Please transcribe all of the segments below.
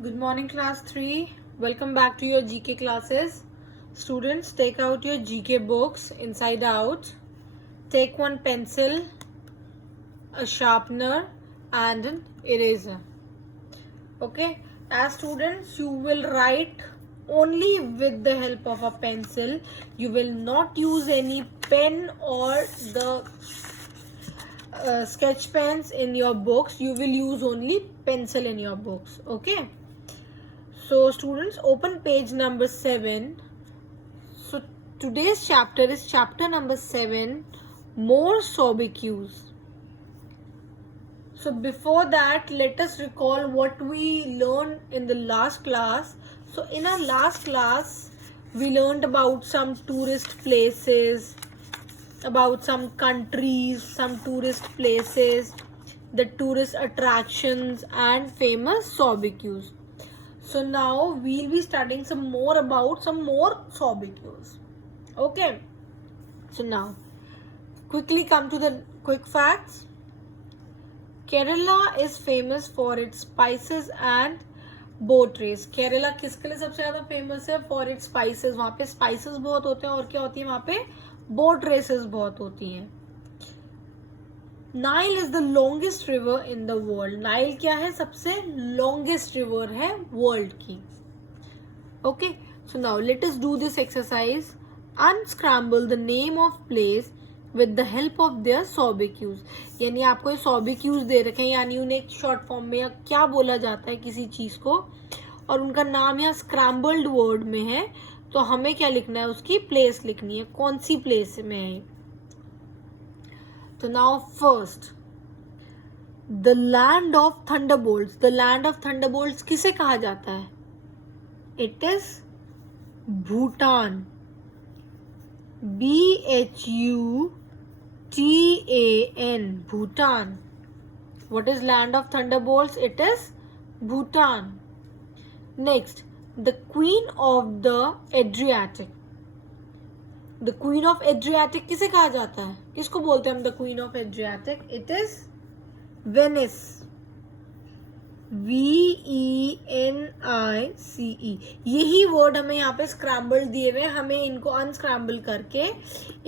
Good morning, class 3. Welcome back to your GK classes. Students, take out your GK books inside out. Take one pencil, a sharpener, and an eraser. Okay, as students, you will write only with the help of a pencil. You will not use any pen or the sketch pens in your books. You will use only pencil in your books. Okay. So students, open page number 7. So today's chapter is chapter number 7, more sobriquets. So before that, let us recall what we learned in the last class. So in our last class, we learned about some tourist places, about some countries, some tourist places, the tourist attractions and famous sobriquets. So now we'll be studying some more about some more sobriquets. Okay. So now, quickly come to the quick facts. Kerala is famous for its spices and boat race. Kerala किसके लिए सबसे ज़्यादा famous है? For its spices. वहाँ पे spices बहुत होते हैं और क्या होती है वहाँ पे? बोट रेसेस बहुत होती हैं. Nile is the longest river in the world. Nile क्या है? सबसे लॉन्गेस्ट रिवर है वर्ल्ड की. Okay, so now let us do this exercise. Unscramble the name of place with the help of their sobriquets. यानी आपको ये सोबिक्यूज दे रखे हैं, यानी उन्हें एक शॉर्ट फॉर्म में या क्या बोला जाता है किसी चीज को, और उनका नाम यहाँ स्क्रैम्बल्ड वर्ड में है, तो हमें क्या लिखना है? उसकी प्लेस लिखनी है, कौन सी प्लेस में है. तो now first, the land of Thunderbolts. The land of Thunderbolts किसे कहा जाता है? It is Bhutan. BHUTAN, Bhutan. What is land of thunderbolts? It is Bhutan. Next, the queen of the Adriatic. The queen of Adriatic किसे कहा जाता है? किसको बोलते हैं हम the queen of Adriatic? It is Venice. VENICE. यही वर्ड हमें यहाँ पे स्क्रैम्बल दिए हुए, हमें इनको अनस्क्रैम्बल करके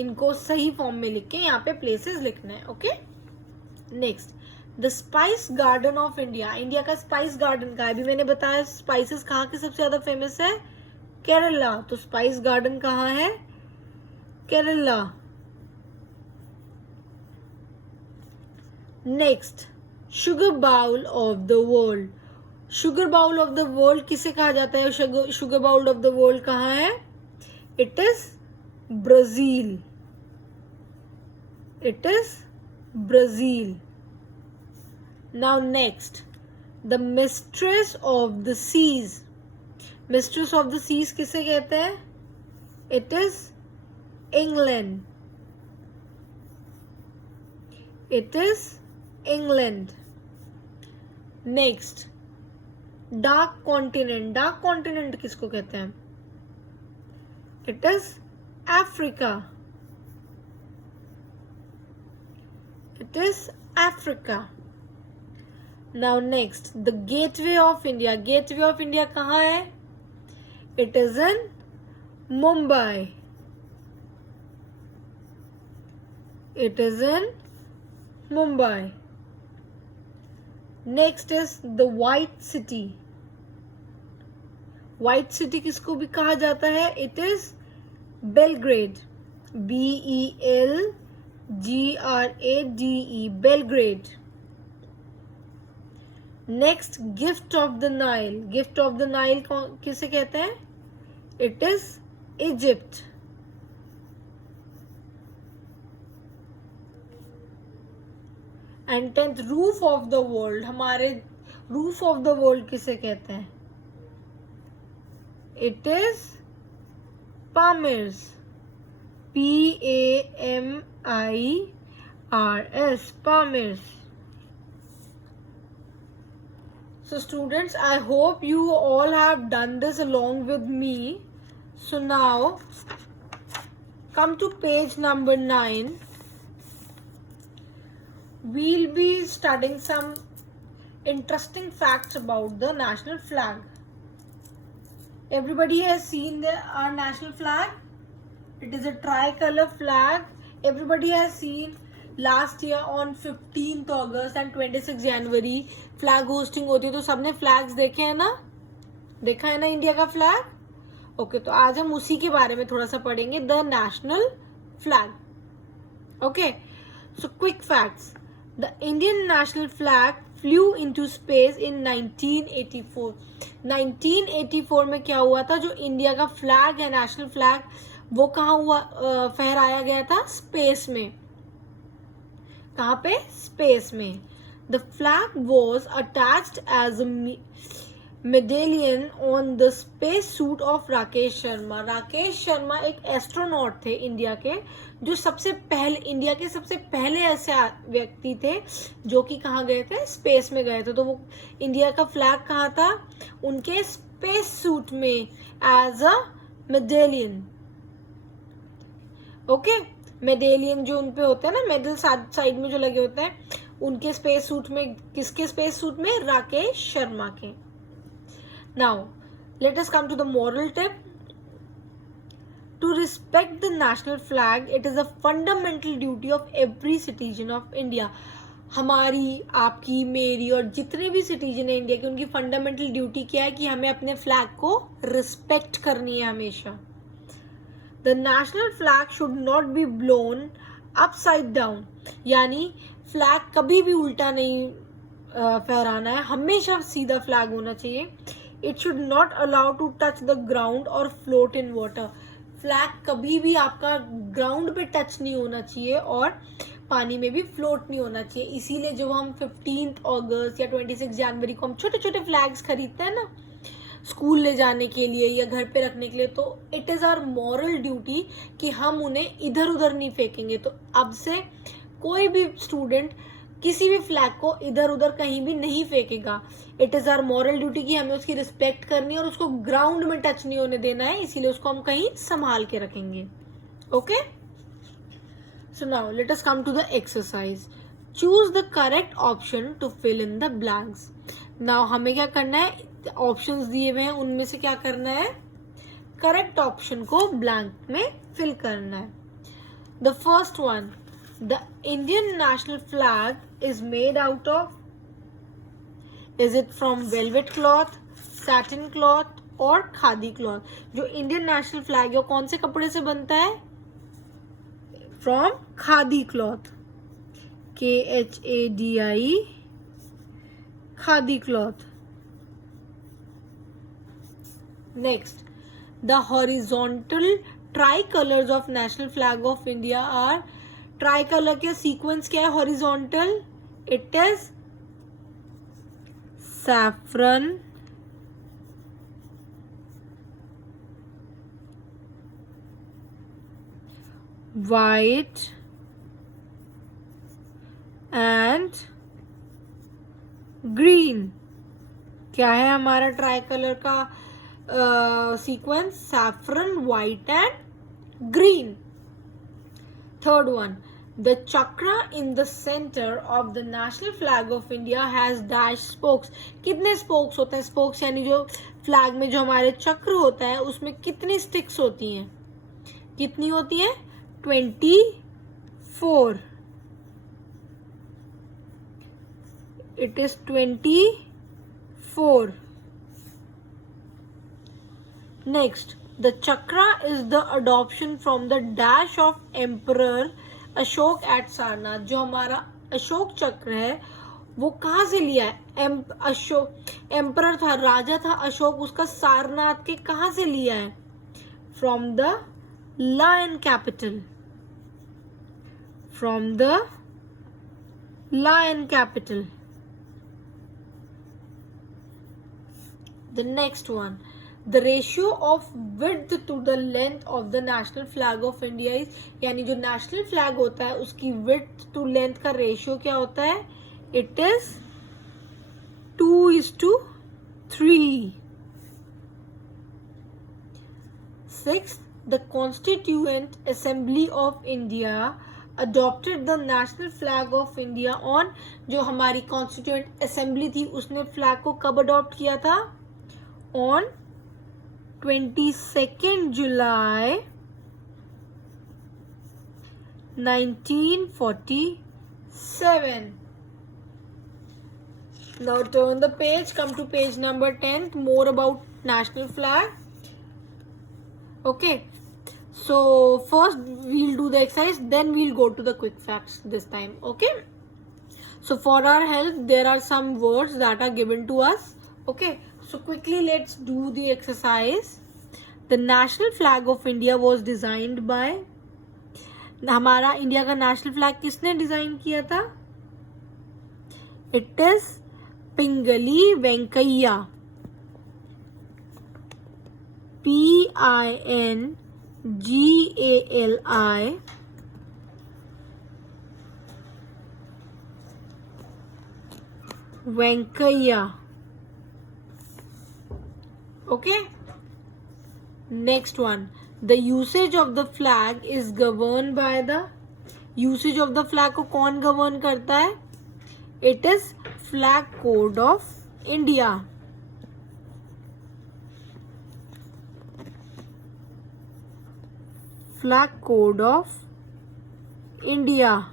इनको सही फॉर्म में लिख के यहाँ पे प्लेसेस लिखना है. Okay. Next, the spice garden of India. India का स्पाइस गार्डन का है. अभी मैंने बताया स्पाइसेस कहाँ के सबसे ज्यादा फेमस है? केरला. तो स्पाइस गार्डन कहाँ है? Kerala. Next, sugar bowl of the world. Sugar bowl of the world किसे कहा जाता है? Sugar bowl of the world कहाँ है? It is Brazil. It is Brazil. Now next, the mistress of the seas. Mistress of the seas किसे कहते हैं? It is England. It is England. Next, dark continent. Dark continent किसको कहते हैं? It is Africa. It is Africa. Now next, the gateway of India. Gateway of India कहाँ है? It is in Mumbai. It is in Mumbai. Next is the white city. White city किसको भी कहा जाता है? It is Belgrade. BELGRADE, Belgrade. Next, gift of the Nile. Gift of the Nile किसे कहते हैं? It is Egypt. And 10th, roof of the world. हमारे roof of the world किसे कहते हैं? It is Pamirs. PAMIRS, Pamirs. So students, I hope you all have done this along with me. So now come to page number 9. We'll be studying some interesting facts about the national flag. Everybody has seen our national flag. It is a tricolor flag. Everybody has seen last year on 15th August and 26 January flag hosting होती है, तो सबने flags देखे हैं ना, देखा है ना इंडिया का फ्लैग. ओके, तो आज हम उसी के बारे में थोड़ा सा पढ़ेंगे, the national flag. Okay, so quick facts. The Indian national flag flew into space in 1984. 1984 में क्या हुआ था, जो इंडिया का फ्लैग है, नेशनल फ्लैग, वो कहाँ हुआ, फहराया गया था, स्पेस में. कहाँ पे, स्पेस में. The flag was attached as a medallion on the space suit of Rakesh Sharma. Rakesh Sharma एक एस्ट्रोनॉट थे इंडिया के, जो सबसे पहले, इंडिया के सबसे पहले ऐसे व्यक्ति थे जो कि कहाँ गए थे, स्पेस में गए थे. तो वो इंडिया का फ्लैग कहाँ था, उनके स्पेस सूट में as a medallion. Okay, medallion जो उनपे होते हैं ना, मेडल साइड में जो लगे होते हैं, उनके स्पेस सूट में, किसके स्पेस सूट में, राकेश शर्मा के. Now, let us come to the moral tip. To respect the national flag, it is a fundamental duty of every citizen of India. हमारी, आपकी, मेरी और जितने भी सिटीजन है इंडिया के, उनकी फंडामेंटल ड्यूटी क्या है कि हमें अपने फ्लैग को रिस्पेक्ट करनी है हमेशा. The national flag should not be blown upside down. यानी फ्लैग कभी भी उल्टा नहीं फहराना है, हमेशा सीधा फ्लैग होना चाहिए. It should not allow to touch the ground or float in water. Flag कभी भी आपका ग्राउंड पे टच नहीं होना चाहिए और पानी में भी फ्लोट नहीं होना चाहिए. इसीलिए जब हम 15th अगस्त या 26 जनवरी को हम छोटे छोटे फ्लैग्स खरीदते हैं ना, स्कूल ले जाने के लिए या घर पे रखने के लिए, तो it is our moral duty कि हम उन्हें इधर उधर नहीं फेंकेंगे. तो अब से कोई भी स्टूडेंट किसी भी फ्लैग को इधर उधर कहीं भी नहीं फेंकेगा. It is our moral duty कि हमें उसकी रिस्पेक्ट करनी है और उसको ग्राउंड में टच नहीं होने देना है, इसीलिए उसको हम कहीं संभाल के रखेंगे. Okay, so now let us come to the exercise. Choose the correct option to fill in the blanks. Now हमें क्या करना है, ऑप्शंस दिए हुए हैं, उनमें से क्या करना है, करेक्ट ऑप्शन को ब्लैंक में फिल करना है. The first one, the Indian national flag is made out of, is it from velvet cloth, satin cloth और खादी cloth. जो इंडियन नेशनल फ्लैग है वो कौन से कपड़े से बनता है, from khadi cloth, KHADI, khadi cloth. Next, the horizontal tricolors of national flag of India are, try colour के सीक्वेंस क्या है, horizontal, it is saffron, white and green. क्या है हमारा ट्राई कलर का sequence, saffron, white and green. Third one, the chakra in the center of the national flag of India has dash spokes. कितने spokes होते हैं, spokes यानी जो flag में जो हमारे चक्र होता है उसमें कितनी स्टिक्स होती हैं, कितनी होती हैं, 24. It is 24. Next, the chakra is the adoption from the dash of Emperor Ashok at Sarnath. जो हमारा अशोक चक्र है वो कहाँ से लिया है, अशोक एम्परर था, राजा था अशोक, उसका सारनाथ के कहाँ से लिया है, from the lion capital, from the lion capital. The next one, the ratio of width to the length of the national flag of India is, यानी जो नेशनल फ्लैग होता है उसकी width to length का रेशियो क्या होता है, it is 2:3. Sixth, the Constituent Assembly of India adopted the national flag of India on, जो हमारी कॉन्स्टिट्यूएंट असेंबली थी उसने फ्लैग को कब अडॉप्ट किया था? On 22 July 1947. Now turn the page, come to page number 10, more about national flag. Okay, so first we'll do the exercise, then we'll go to the quick facts this time. Okay, so for our help there are some words that are given to us. Okay, so quickly let's do the exercise. The national flag of India was designed by, हमारा India का national flag किसने design किया था? It is Pingali Venkaiah, PINGALI Venkaiah. Okay, next one. The usage of the flag is governed by the, usage of the flag को कौन govern करता है? It is Flag Code of India. Flag Code of India.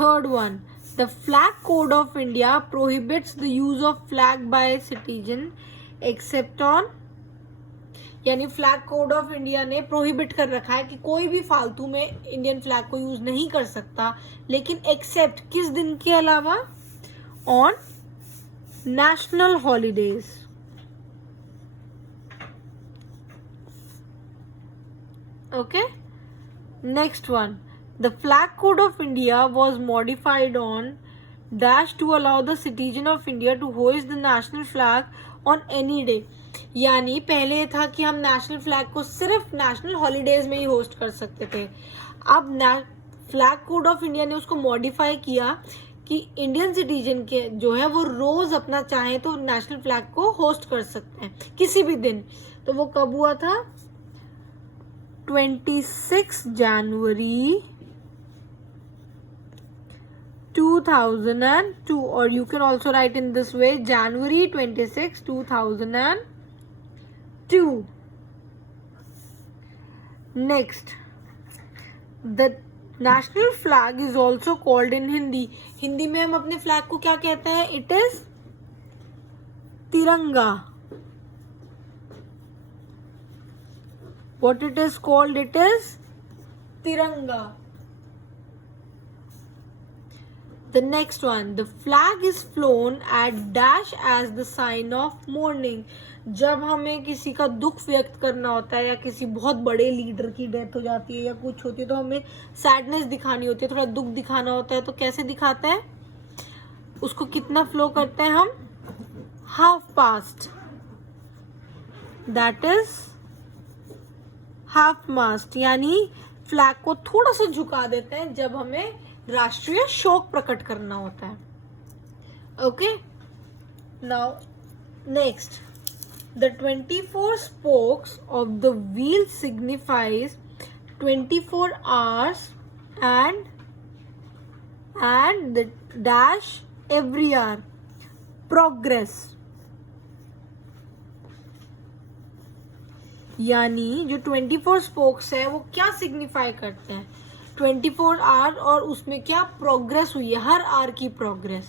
Third one. The Flag Code of India prohibits the use of flag by citizen except on, यानी flag code of India ने prohibit कर रखा है कि कोई भी फालतू में इंडियन फ्लैग को यूज नहीं कर सकता, लेकिन एक्सेप्ट किस दिन के अलावा? On national holidays. Okay, next one. The flag code of India was modified on dash to allow the citizen of India to hoist the national flag on any day. यानी पहले था कि हम नेशनल फ्लैग को सिर्फ national holidays में ही host कर सकते थे. अब फ्लैग कोड ऑफ इंडिया ने उसको मॉडिफाई किया कि इंडियन सिटीजन के जो है वो रोज अपना चाहे तो नेशनल फ्लैग को होस्ट कर सकते हैं किसी भी दिन. तो वो कब हुआ था? 26 जनवरी 2002, or you can also write in this way, January 26, 2002. Next, the national flag is also called in Hindi. Hindi में हम अपने फ्लैग को क्या कहते हैं? It is तिरंगा. What it is called? It is तिरंगा. The next one, the flag is flown at dash as the sign of mourning. जब हमें किसी का दुख व्यक्त करना होता है या किसी बहुत बड़े लीडर की डेथ हो जाती है या कुछ होती है तो हमें सैडनेस दिखानी होती है, थोड़ा दुख दिखाना होता है, तो कैसे दिखाते हैं? उसको कितना फ्लो करते हैं हम? Half past. That is half mast, यानी फ्लैग को थोड़ा सा झुका देते हैं जब हमें राष्ट्रीय शोक प्रकट करना होता है. Okay, now next. The 24 spokes of the wheel signifies 24 hours and the dash every hour. Progress. यानी जो 24 spokes है वो क्या सिग्निफाई करते हैं? 24 आवर और उसमें क्या प्रोग्रेस हुई है, हर आवर की progress.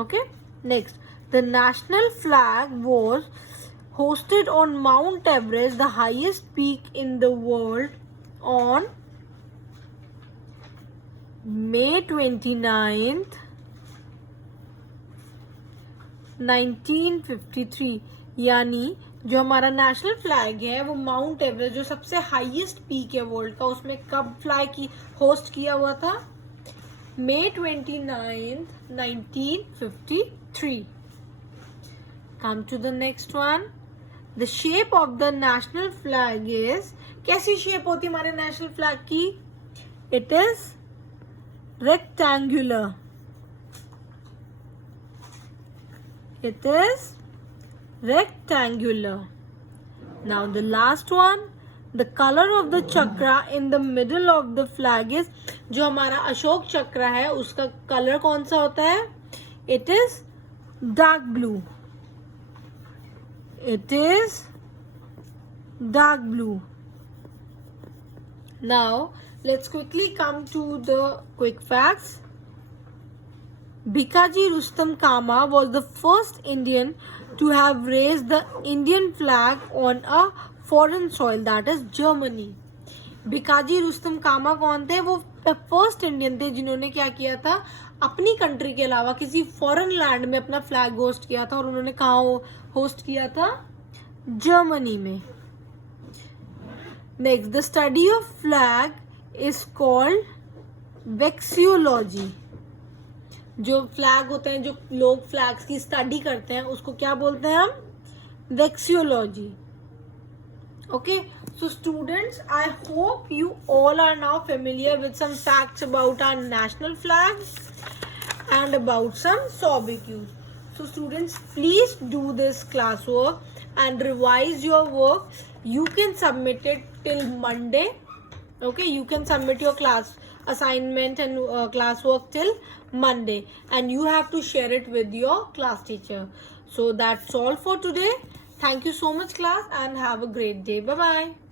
Okay, next. The national flag was hosted on Mount Everest, the highest peak in the world, on May 29th, 1953. यानी जो हमारा नेशनल फ्लैग है वो माउंट एवरेस्ट जो सबसे हाईएस्ट पीक है वर्ल्ड का, उसमें कब फ्लाई की होस्ट किया हुआ था? May 29th, 1953. Come to the next one. The shape of the national flag is, कैसी शेप होती है हमारे नेशनल फ्लैग की? It is rectangular. It is rectangular. Now the last one. The color of the chakra in the middle of the flag is, जो हमारा अशोक चक्र है उसका कलर कौन सा होता है? It is dark blue. It is dark blue. Now let's quickly come to the quick facts. Bhikaji Rustam Kama was the first Indian to have raised the Indian flag on a foreign soil, that is Germany. Bhikaji Rustam कामा कौन थे? वो first Indian थे जिन्होंने क्या किया था, अपनी country के अलावा किसी फॉरेन लैंड में अपना फ्लैग होस्ट किया था, और उन्होंने कहाँ होस्ट किया था? जर्मनी में. Next, the study of flag is called vexillology. जो फ्लैग होते हैं, जो लोग फ्लैग्स की स्टडी करते हैं, उसको क्या बोलते हैं हम? वेक्सियोलॉजी. Okay, so students, I hope you all are now familiar with some facts about our national flag and about some SOBQs. So students, please do this classwork and revise your work. You can submit it till Monday. Okay, you can submit your class assignment and classwork till Monday, and you have to share it with your class teacher. So that's all for today. Thank you so much, class, and have a great day. Bye bye.